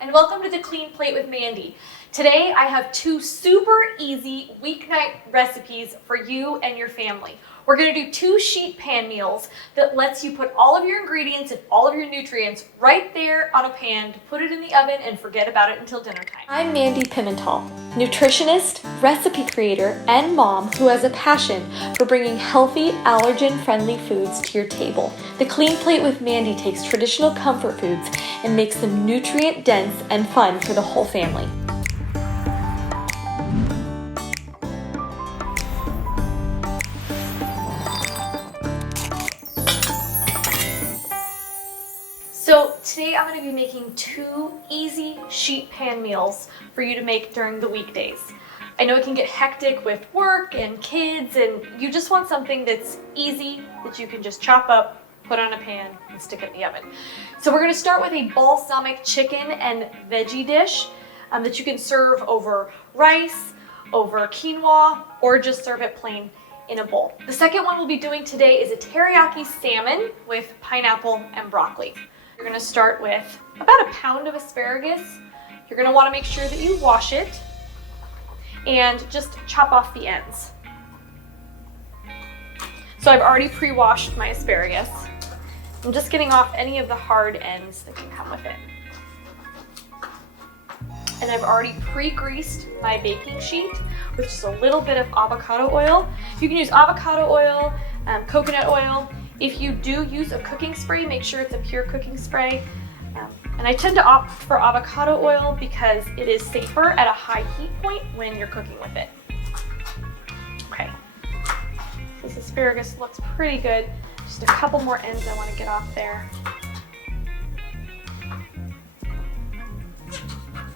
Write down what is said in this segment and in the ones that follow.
and welcome to the Clean Plate with Mandy. Today I have two super easy weeknight recipes for you and your family. We're going to do 2 sheet pan meals that lets you put all of your ingredients and all of your nutrients right there on a pan to put it in the oven and forget about it until dinner time. I'm Mandy Pimental, nutritionist, recipe creator, and mom who has a passion for bringing healthy, allergen-friendly foods to your table. The Clean Plate with Mandy takes traditional comfort foods and makes them nutrient-dense and fun for the whole family. So today I'm going to be making 2 easy sheet pan meals for you to make during the weekdays. I know it can get hectic with work and kids, and you just want something that's easy that you can just chop up, put on a pan, and stick it in the oven. So we're going to start with a balsamic chicken and veggie dish that you can serve over rice, over quinoa, or just serve it plain in a bowl. The second one we'll be doing today is a teriyaki salmon with pineapple and broccoli. You're going to start with about a pound of asparagus. You're going to want to make sure that you wash it and just chop off the ends. So I've already pre-washed my asparagus. I'm just getting off any of the hard ends that can come with it. And I've already pre-greased my baking sheet with just a little bit of avocado oil. You can use avocado oil, coconut oil. If you do use a cooking spray, make sure it's a pure cooking spray. And I tend to opt for avocado oil because it is safer at a high heat point when you're cooking with it. Okay, this asparagus looks pretty good. Just a couple more ends I want to get off there.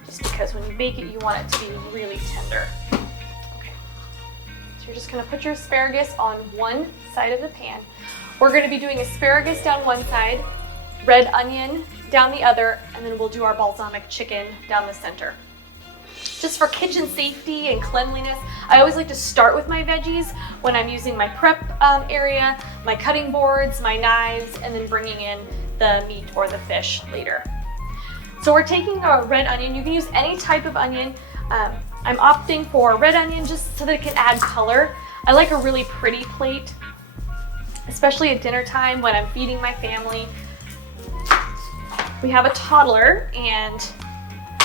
Just because when you bake it, you want it to be really tender. Okay, so you're just going to put your asparagus on one side of the pan. We're going to be doing asparagus down one side, red onion down the other, and then we'll do our balsamic chicken down the center. Just for kitchen safety and cleanliness, I always like to start with my veggies when I'm using my prep area, my cutting boards, my knives, and then bringing in the meat or the fish later. So we're taking a red onion. You can use any type of onion. I'm opting for red onion just so that it can add color. I like a really pretty plate, especially at dinner time when I'm feeding my family. We have a toddler, and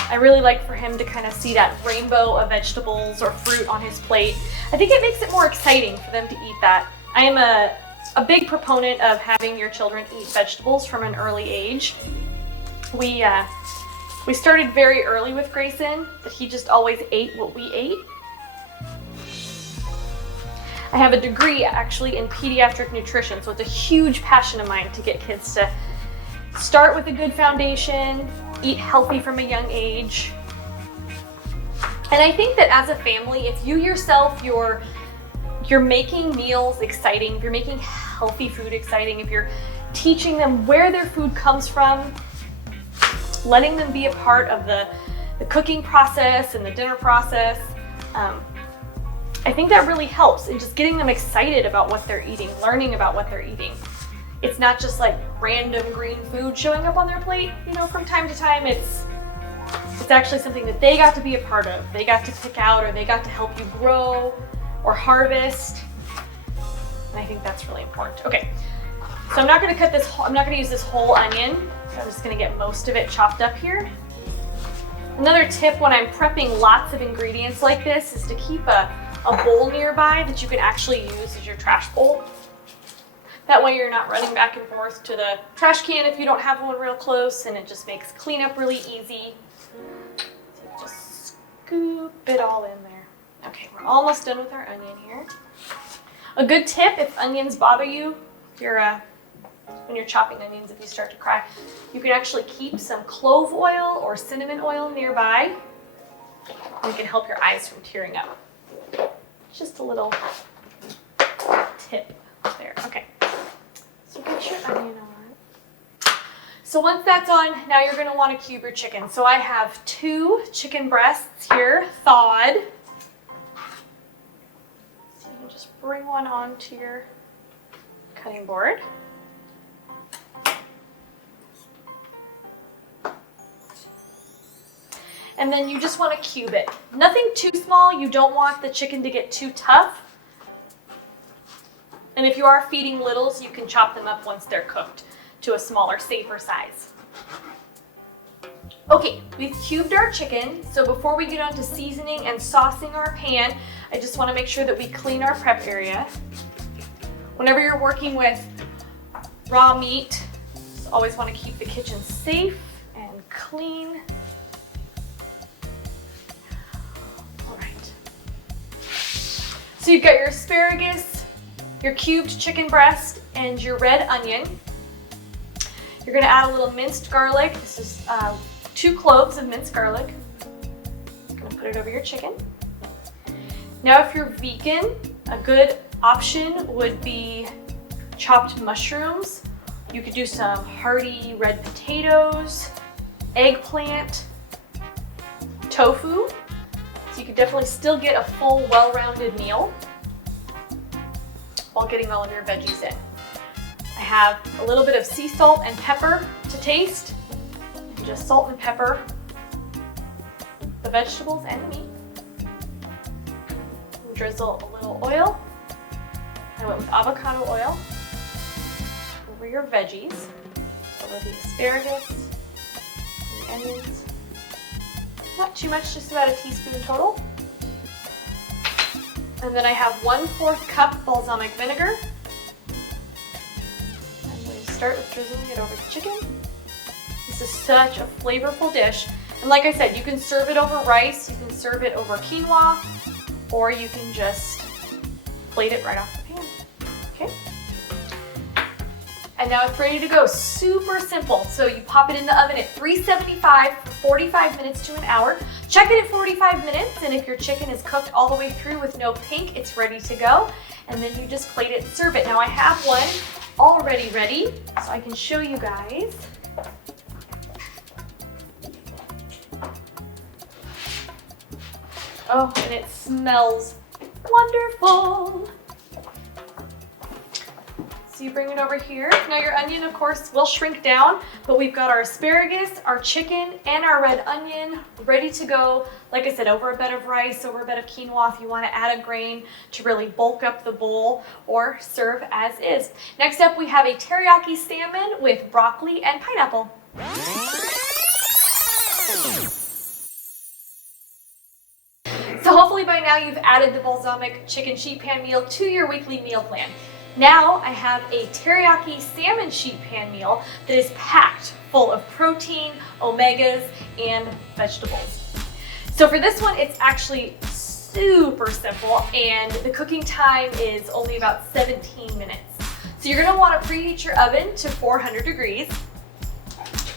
I really like for him to kind of see that rainbow of vegetables or fruit on his plate. I think it makes it more exciting for them to eat that. I am a big proponent of having your children eat vegetables from an early age. We started very early with Grayson, that he just always ate what we ate. I have a degree actually in pediatric nutrition, so it's a huge passion of mine to get kids to start with a good foundation, eat healthy from a young age. And I think that as a family, if you yourself, you're making meals exciting, if you're making healthy food exciting, if you're teaching them where their food comes from, letting them be a part of the cooking process and the dinner process, I think that really helps in just getting them excited about what they're eating, learning about what they're eating. It's not just like random green food showing up on their plate, you know, from time to time. It's actually something that they got to be a part of. They got to pick out, or they got to help you grow or harvest. And I think that's really important. Okay, so I'm not going to use this whole onion. I'm just going to get most of it chopped up here. Another tip when I'm prepping lots of ingredients like this is to keep a bowl nearby that you can actually use as your trash bowl. That way you're not running back and forth to the trash can if you don't have one real close, and it just makes cleanup really easy. So you just scoop it all in there. Okay, we're almost done with our onion here. A good tip, if onions bother you, when you're chopping onions, if you start to cry, you can actually keep some clove oil or cinnamon oil nearby. And it can help your eyes from tearing up. Just a little tip there. Okay, so get your onion on. So once that's on, now you're going to want to cube your chicken. So I have 2 chicken breasts here, thawed. So you can just bring one onto your cutting board. And then you just want to cube it. Nothing too small. You don't want the chicken to get too tough. And if you are feeding littles, you can chop them up once they're cooked to a smaller, safer size. Okay, we've cubed our chicken. So before we get on to seasoning and saucing our pan, I just want to make sure that we clean our prep area. Whenever you're working with raw meat, you always want to keep the kitchen safe and clean. All right. So you've got your asparagus, your cubed chicken breast, and your red onion. You're going to add a little minced garlic. This is 2 cloves of minced garlic. I'm going to put it over your chicken. Now, if you're vegan, a good option would be chopped mushrooms. You could do some hearty red potatoes, eggplant, tofu. So you could definitely still get a full, well-rounded meal while getting all of your veggies in. I have a little bit of sea salt and pepper to taste. And just salt and pepper the vegetables and the meat. And drizzle a little oil. I went with avocado oil over your veggies, over the asparagus, the onions. Not too much, just about a teaspoon total. And then I have 1/4 cup balsamic vinegar. I'm going to start with drizzling it over the chicken. This is such a flavorful dish. And like I said, you can serve it over rice, you can serve it over quinoa, or you can just plate it right off the pan. Okay? And now it's ready to go. Super simple. So you pop it in the oven at 375 for 45 minutes to an hour. Check it at 45 minutes, and if your chicken is cooked all the way through with no pink, it's ready to go. And then you just plate it and serve it. Now I have one already ready, so I can show you guys. Oh, and it smells wonderful. So you bring it over here. Now your onion, of course, will shrink down, but we've got our asparagus, our chicken, and our red onion ready to go. Like I said, over a bed of rice, over a bed of quinoa if you want to add a grain to really bulk up the bowl, or serve as is. Next up, we have a teriyaki salmon with broccoli and pineapple. So hopefully by now you've added the balsamic chicken sheet pan meal to your weekly meal plan. Now I have a teriyaki salmon sheet pan meal that is packed full of protein, omegas, and vegetables. So for this one, it's actually super simple, and the cooking time is only about 17 minutes. So you're gonna wanna preheat your oven to 400 degrees.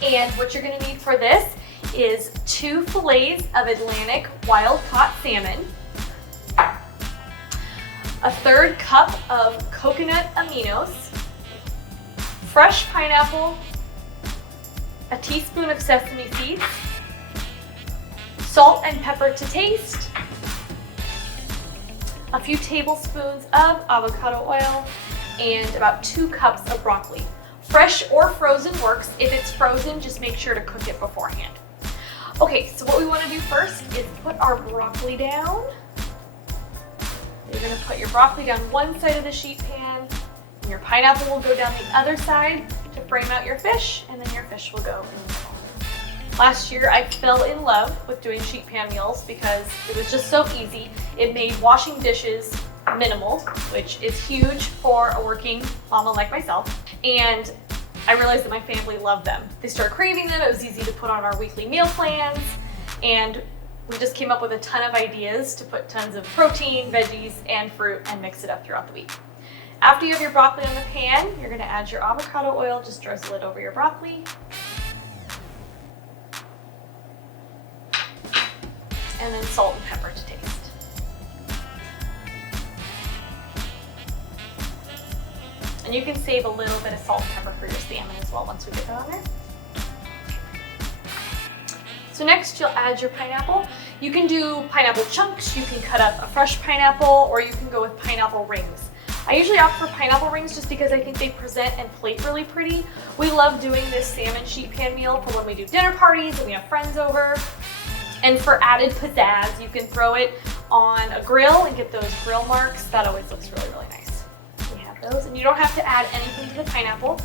And what you're gonna need for this is 2 fillets of Atlantic wild-caught salmon, a 1/3 cup of coconut aminos, fresh pineapple, a teaspoon of sesame seeds, salt and pepper to taste, a few tablespoons of avocado oil, and about 2 cups of broccoli. Fresh or frozen works. If it's frozen, just make sure to cook it beforehand. Okay, so what we want to do first is put our broccoli down. You're going to put your broccoli down one side of the sheet pan, and your pineapple will go down the other side to frame out your fish, and then your fish will go in the middle. Last year, I fell in love with doing sheet pan meals because it was just so easy. It made washing dishes minimal, which is huge for a working mama like myself. And I realized that my family loved them. They started craving them. It was easy to put on our weekly meal plans, and we just came up with a ton of ideas to put tons of protein, veggies, and fruit and mix it up throughout the week. After you have your broccoli in the pan, you're gonna add your avocado oil, just drizzle it over your broccoli. And then salt and pepper to taste. And you can save a little bit of salt and pepper for your salmon as well once we get that on there. So next you'll add your pineapple. You can do pineapple chunks, you can cut up a fresh pineapple, or you can go with pineapple rings. I usually opt for pineapple rings just because I think they present and plate really pretty. We love doing this salmon sheet pan meal for when we do dinner parties and we have friends over. And for added pizzazz, you can throw it on a grill and get those grill marks. That always looks really, really nice. We have those, and you don't have to add anything to the pineapple.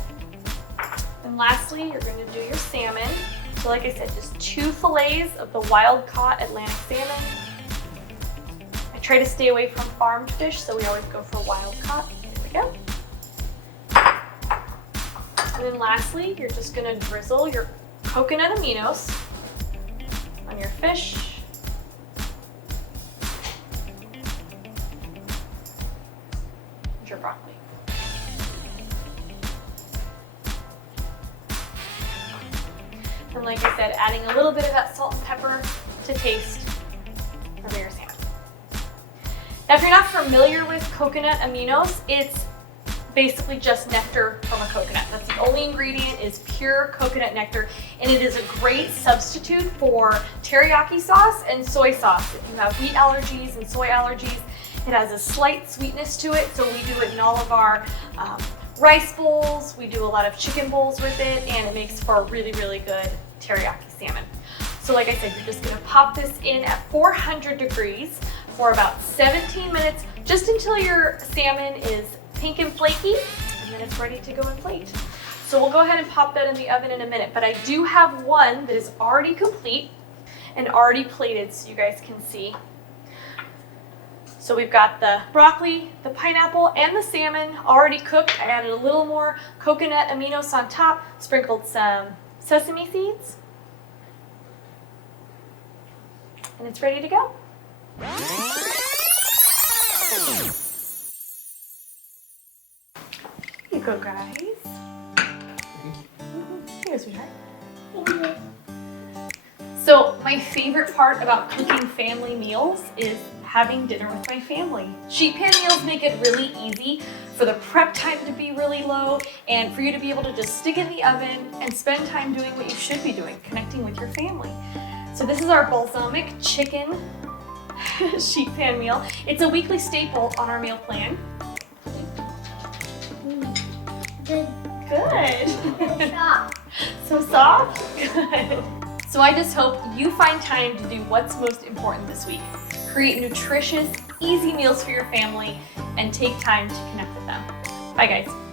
And lastly, you're going to do your salmon. So like I said, just 2 fillets of the wild-caught Atlantic salmon. I try to stay away from farmed fish, so we always go for wild-caught. Here we go. And then lastly, you're just going to drizzle your coconut aminos on your fish. And your broccoli. And like I said, adding a little bit of that salt and pepper to taste for your salmon. Now, if you're not familiar with coconut aminos, it's basically just nectar from a coconut. That's the only ingredient is pure coconut nectar, and it is a great substitute for teriyaki sauce and soy sauce. If you have wheat allergies and soy allergies, it has a slight sweetness to it, so we do it in all of our rice bowls. We do a lot of chicken bowls with it, and it makes for a really, really good teriyaki salmon. So like I said, you're just gonna pop this in at 400 degrees for about 17 minutes, just until your salmon is pink and flaky, and then it's ready to go and plate. So we'll go ahead and pop that in the oven in a minute, but I do have one that is already complete and already plated so you guys can see. So we've got the broccoli, the pineapple, and the salmon already cooked. I added a little more coconut aminos on top, sprinkled some sesame seeds, and it's ready to go. Here you go, guys. Here's sweetheart. So my favorite part about cooking family meals is having dinner with my family. Sheet pan meals make it really easy for the prep time to be really low and for you to be able to just stick in the oven and spend time doing what you should be doing, connecting with your family. So this is our balsamic chicken sheet pan meal. It's a weekly staple on our meal plan. Good. Good. Soft. So soft? Good. So I just hope you find time to do what's most important this week. Create nutritious, easy meals for your family and take time to connect with them. Bye guys.